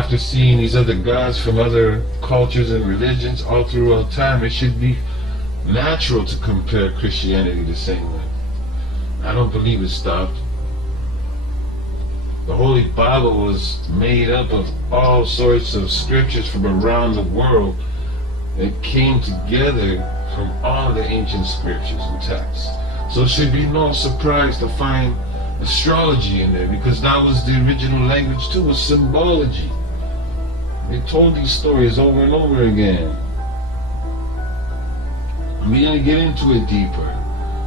after seeing these other gods from other cultures and religions all throughout time, it should be natural to compare Christianity the same way. I don't believe it stopped. The Holy Bible was made up of all sorts of scriptures from around the world that came together from all the ancient scriptures and texts. So it should be no surprise to find astrology in there, because that was the original language too, was symbology. They told these stories over and over again. We're going to get into it deeper.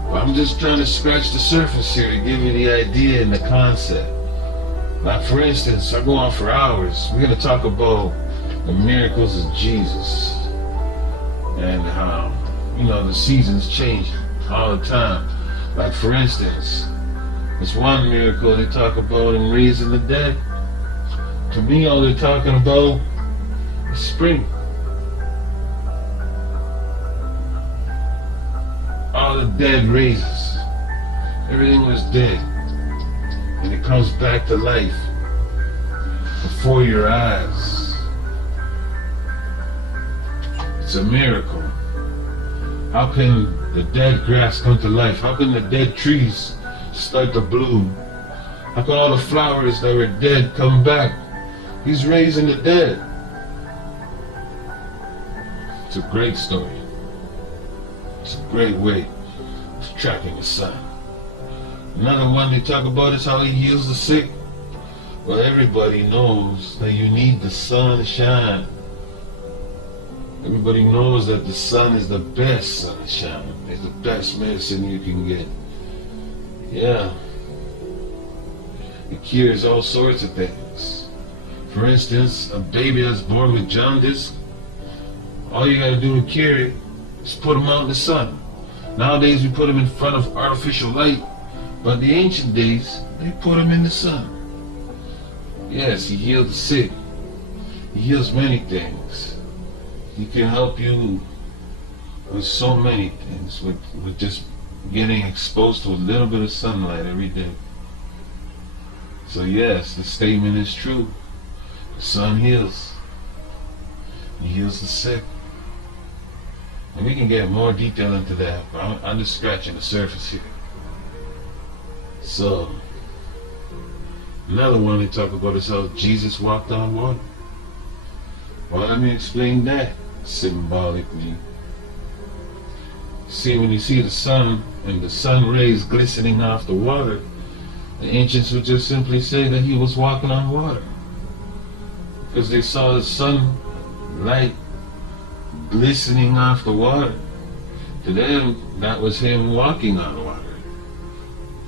But I'm just trying to scratch the surface here to give you the idea and the concept. Like, for instance, I go on for hours. We're going to talk about the miracles of Jesus and how, the seasons change all the time. Like, for instance, there's one miracle they talk about in raising the dead. To me, all they're talking about is spring. All the dead raises. Everything was dead. And it comes back to life before your eyes. It's a miracle. How can the dead grass come to life? How can the dead trees start to bloom? How can all the flowers that were dead come back? He's raising the dead. It's a great story. It's a great way of tracking the sun. Another one they talk about is how he heals the sick. Well, everybody knows that you need the sun to shine. Everybody knows that the sun is the best sunshine. It's the best medicine you can get. Yeah. It cures all sorts of things. For instance, a baby that's born with jaundice, all you gotta do to cure it is put them out in the sun. Nowadays we put them in front of artificial light, but in the ancient days, they put them in the sun. Yes, he healed the sick. He heals many things. He can help you with so many things, with just getting exposed to a little bit of sunlight every day. So yes, the statement is true. The sun heals. He heals the sick. And we can get more detail into that, but I'm just scratching the surface here. So, another one they talk about is how Jesus walked on water. Well, let me explain that symbolically. See, when you see the sun and the sun rays glistening off the water, the ancients would just simply say that he was walking on water, because they saw the sun light glistening off the water. To them, that was him walking on water.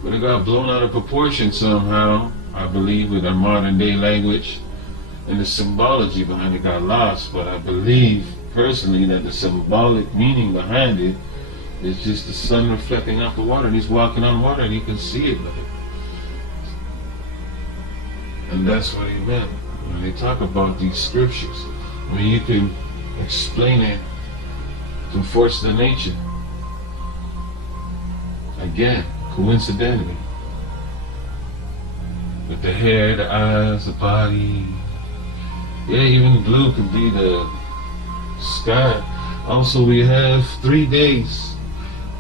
But it got blown out of proportion somehow, I believe, with our modern day language, and the symbology behind it got lost. But I believe personally that the symbolic meaning behind it is just the sun reflecting off the water, and he's walking on water and you can see it. And that's what he meant when they talk about these scriptures. I mean, you can explain it from force to nature. Again, coincidentally, with the hair, the eyes, the body. Yeah, even blue could be the sky. Also, we have 3 days.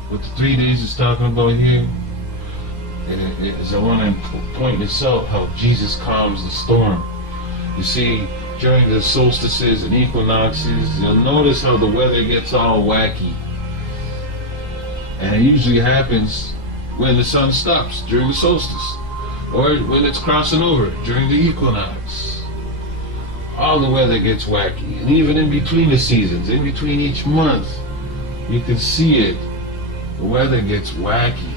What the 3 days is talking about here is I want to point this out, how Jesus calms the storm. You see, during the solstices and equinoxes, you'll notice how the weather gets all wacky. And it usually happens when the sun stops during the solstice, or when it's crossing over during the equinox. All the weather gets wacky, and even in between the seasons, in between each month, you can see it. The weather gets wacky.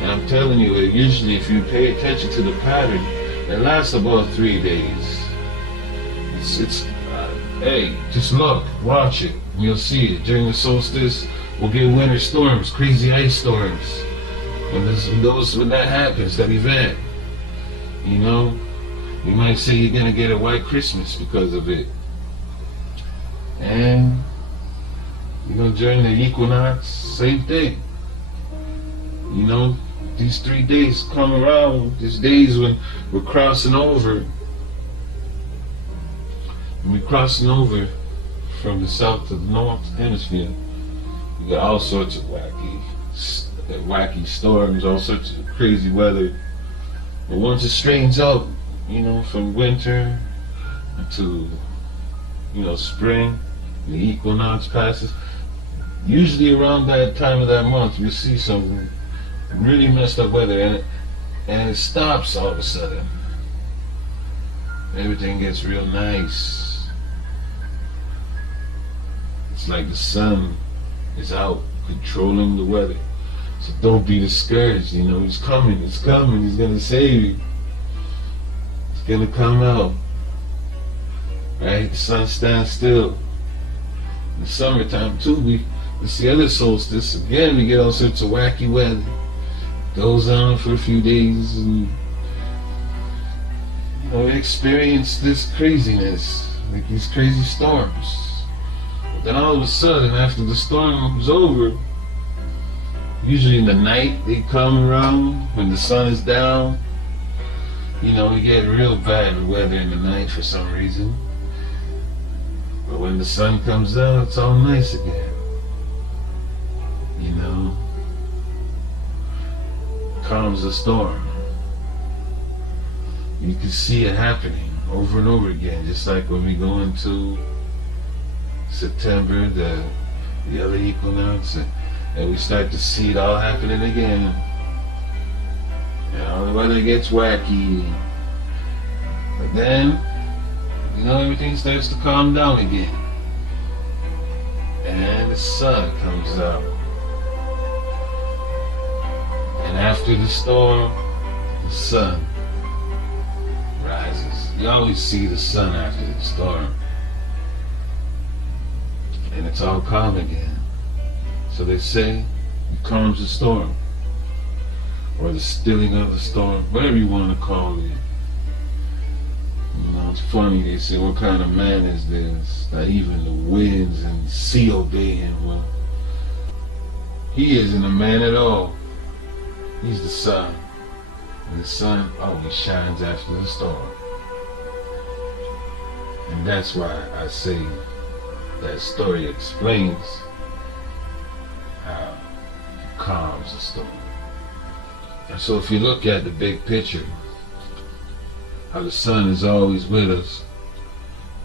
And I'm telling you, usually if you pay attention to the pattern, it lasts about 3 days. Hey, just look, watch it, and you'll see it. During the solstice, we'll get winter storms, crazy ice storms. When that happens, that event, you might say you're gonna get a white Christmas because of it. And during the equinox, same thing. These 3 days come around, these days when we're crossing over, When we're crossing over from the south to the north hemisphere, we got all sorts of wacky storms, all sorts of crazy weather. But once it straightens out, from winter to, spring, the equinox passes, usually around that time of that month, you see some really messed up weather, and it stops all of a sudden. Everything gets real nice. It's like the sun is out controlling the weather. So don't be discouraged, he's coming, he's gonna save you. He's gonna come out. Right? The sun stands still. In the summertime too, it's the other solstice. Again, we get all sorts of wacky weather. Goes on for a few days, and we experience this craziness, like these crazy storms. But then all of a sudden, after the storm is over, usually in the night they come around when the sun is down. We get real bad weather in the night for some reason. But when the sun comes out, it's all nice again. Calms the storm. You can see it happening over and over again, just like when we go into September, the other equinox, and we start to see it all happening again. The weather gets wacky, but then everything starts to calm down again, and the sun comes out. And after the storm, the sun rises. You always see the sun after the storm, and it's all calm again. So they say it calms the storm, or the stilling of the storm, whatever you want to call it. It's funny, they say, what kind of man is this, that even the winds and the sea obey him? Well, he isn't a man at all. He's the sun, and the sun always shines after the storm. And that's why I say that story explains how it calms the storm. And so if you look at the big picture, how the sun is always with us,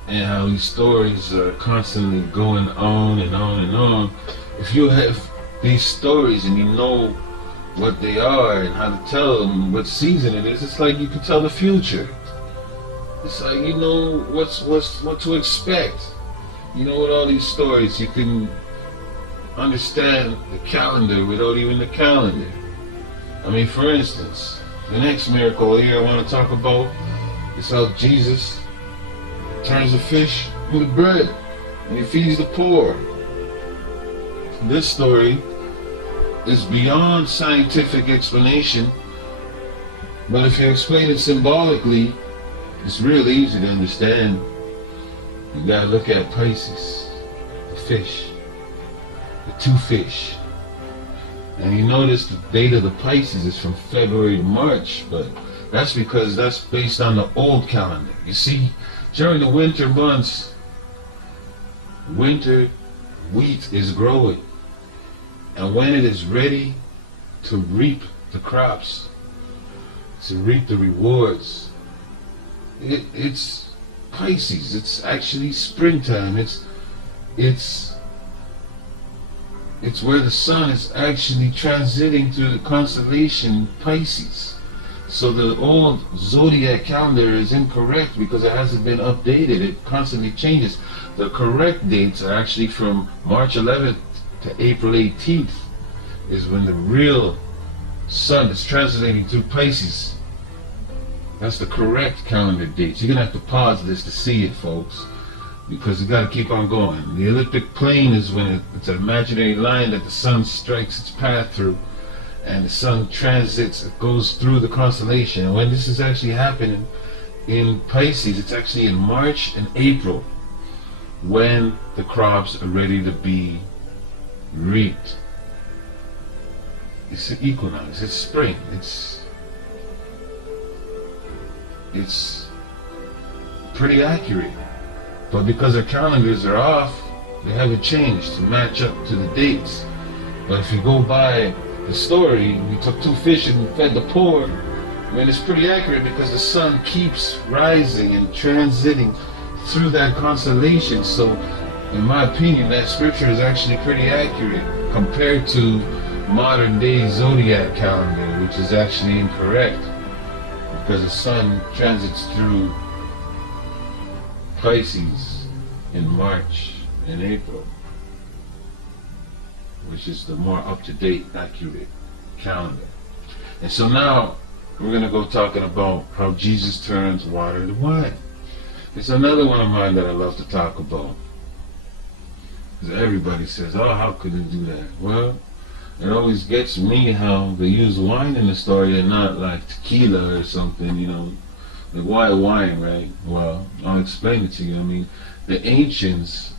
and how these stories are constantly going on and on and on, if you have these stories and you know what they are and how to tell them, what season it is, it's like you can tell the future. It's like you know what to expect. With all these stories, you can understand the calendar without even the calendar. For instance, the next miracle here I want to talk about is how Jesus turns a fish into bread and he feeds the poor. This story is beyond scientific explanation, but if you explain it symbolically, it's real easy to understand. You gotta look at Pisces, the fish, the two fish. And you notice the date of the Pisces is from February to March, but that's because that's based on the old calendar. You see, during the winter months, winter wheat is growing. And when it is ready to reap the crops, to reap the rewards, it's Pisces. It's actually springtime. It's where the sun is actually transiting through the constellation Pisces. So the old zodiac calendar is incorrect because it hasn't been updated. It constantly changes. The correct dates are actually from March 11th to April 18th is when the real sun is translating through Pisces. That's the correct calendar dates. You're going to have to pause this to see it, folks, because you got to keep on going. The elliptic plane is when it's an imaginary line that the sun strikes its path through, and the sun transits, it goes through the constellation. And when this is actually happening in Pisces, it's actually in March and April when the crops are ready to be reaped. It's an equinox, it's spring, it's pretty accurate. But because their calendars are off, they haven't changed to match up to the dates. But if you go by the story, we took 2 fish and fed the poor. I mean, it's pretty accurate because the sun keeps rising and transiting through that constellation. So, in my opinion, that scripture is actually pretty accurate compared to modern day zodiac calendar, which is actually incorrect because the sun transits through Pisces in March and April, which is the more up-to-date, accurate calendar. And so now we're going to go talking about how Jesus turns water to wine. It's another one of mine that I love to talk about. Because everybody says, oh, how could they do that? Well, it always gets me how they use wine in the story and not like tequila or something, you know. Like, why wine, right? Well, I'll explain it to you. I mean, the ancients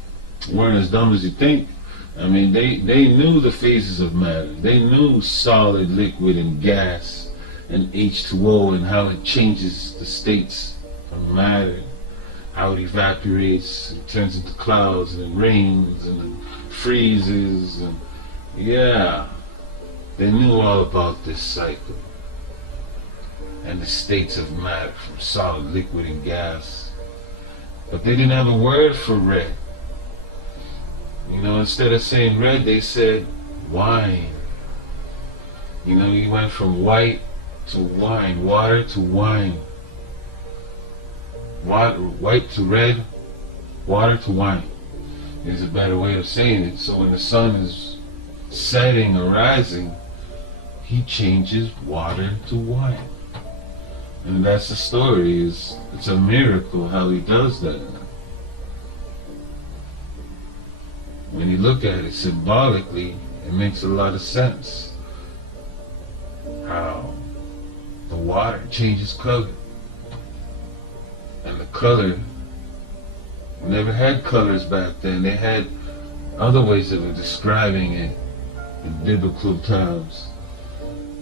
weren't as dumb as you think. I mean, they knew the phases of matter. They knew solid, liquid, and gas, and H2O, and how it changes the states of matter, how it evaporates, it turns into clouds, and it rains, and it freezes, and yeah, they knew all about this cycle, and the states of matter, from solid, liquid, and gas. But they didn't have a word for red. You know, instead of saying red, they said wine. You know, you went from white to wine, water to wine, white to red, water to wine is a better way of saying it. So when the sun is setting or rising, he changes water to wine. And that's the story. It's a miracle how he does that. When you look at it symbolically, it makes a lot of sense. How the water changes color. And the color, never had colors back then. They had other ways of describing it in biblical times.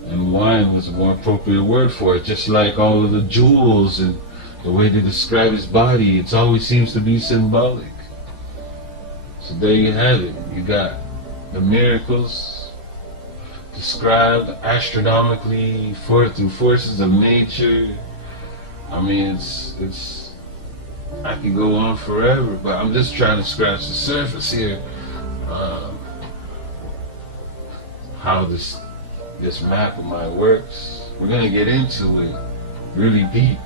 And wine was a more appropriate word for it, just like all of the jewels and the way they describe his body. It always seems to be symbolic. So there you have it. You got the miracles described astronomically through forces of nature. I mean, it's I can go on forever, but I'm just trying to scratch the surface here. How this map of mine works. We're gonna get into it really deep,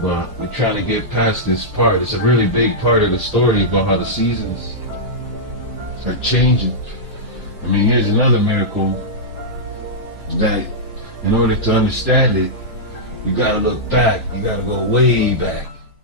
but we're trying to get past this part. It's a really big part of the story about how the seasons are changing. I mean, here's another miracle that in order to understand it, you gotta look back. You gotta go way back.